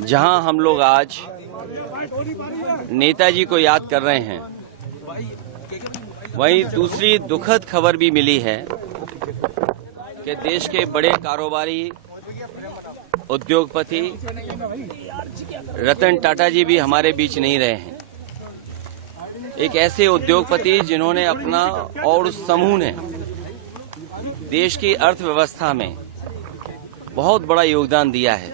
जहां हम लोग आज नेताजी को याद कर रहे हैं, वहीं दूसरी दुखद खबर भी मिली है कि देश के बड़े कारोबारी उद्योगपति रतन टाटा जी भी हमारे बीच नहीं रहे हैं। एक ऐसे उद्योगपति जिन्होंने अपना और उस समूह ने देश की अर्थव्यवस्था में बहुत बड़ा योगदान दिया है।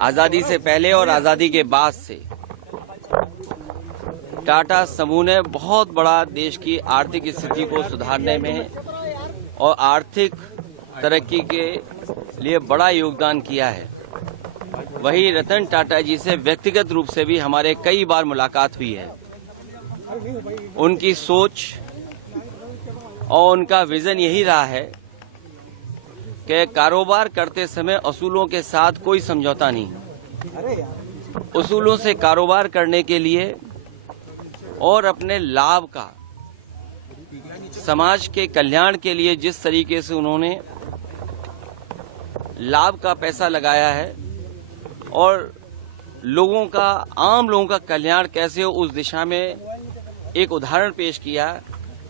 आजादी से पहले और आजादी के बाद से टाटा समूह ने बहुत बड़ा देश की आर्थिक स्थिति को सुधारने में और आर्थिक तरक्की के लिए बड़ा योगदान किया है। वहीं रतन टाटा जी से व्यक्तिगत रूप से भी हमारे कई बार मुलाकात हुई है। उनकी सोच और उनका विजन यही रहा है कि कारोबार करते समय असूलों के साथ कोई समझौता नहीं। उसूलों से कारोबार करने के लिए और अपने लाभ का समाज के कल्याण के लिए जिस तरीके से उन्होंने लाभ का पैसा लगाया है और लोगों का, आम लोगों का कल्याण कैसे हो, उस दिशा में एक उदाहरण पेश किया।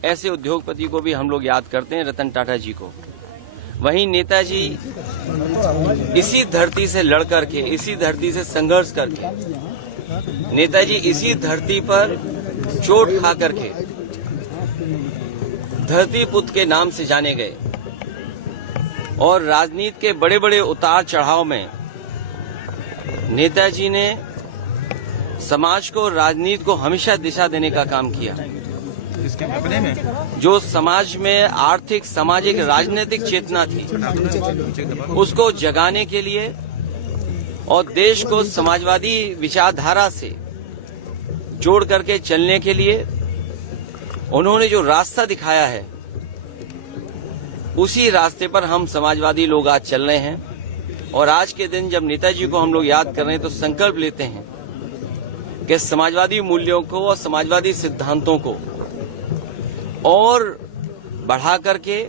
ऐसे उद्योगपति को भी हम लोग याद करते हैं, रतन टाटा जी को। वहीं नेताजी इसी धरती से लड़ करके, इसी धरती से संघर्ष करके, नेताजी इसी धरती पर चोट खा करके धरती पुत्र के नाम से जाने गए और राजनीति के बड़े बड़े उतार चढ़ाव में नेताजी ने समाज को, राजनीति को हमेशा दिशा देने का काम किया। इसके अपने में जो समाज में आर्थिक, सामाजिक, राजनीतिक चेतना थी, उसको जगाने के लिए और देश को समाजवादी विचारधारा से जोड़ करके चलने के लिए उन्होंने जो रास्ता दिखाया है, उसी रास्ते पर हम समाजवादी लोग आज चल रहे हैं। और आज के दिन जब नेताजी को हम लोग याद कर रहे हैं तो संकल्प लेते हैं कि समाजवादी मूल्यों को और समाजवादी सिद्धांतों को और बढ़ा करके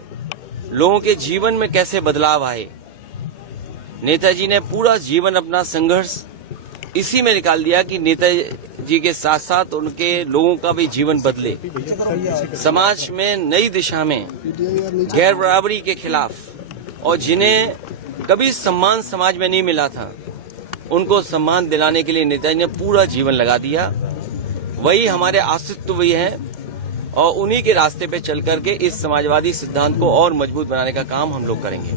लोगों के जीवन में कैसे बदलाव आए। नेताजी ने पूरा जीवन अपना संघर्ष इसी में निकाल दिया कि नेताजी के साथ साथ उनके लोगों का भी जीवन बदले, समाज में नई दिशा में गैर बराबरी के खिलाफ, और जिन्हें कभी सम्मान समाज में नहीं मिला था उनको सम्मान दिलाने के लिए नेताजी ने पूरा जीवन लगा दिया। वही हमारे अस्तित्व भी है और उन्हीं के रास्ते पे चल करके इस समाजवादी सिद्धांत को और मजबूत बनाने का काम हम लोग करेंगे।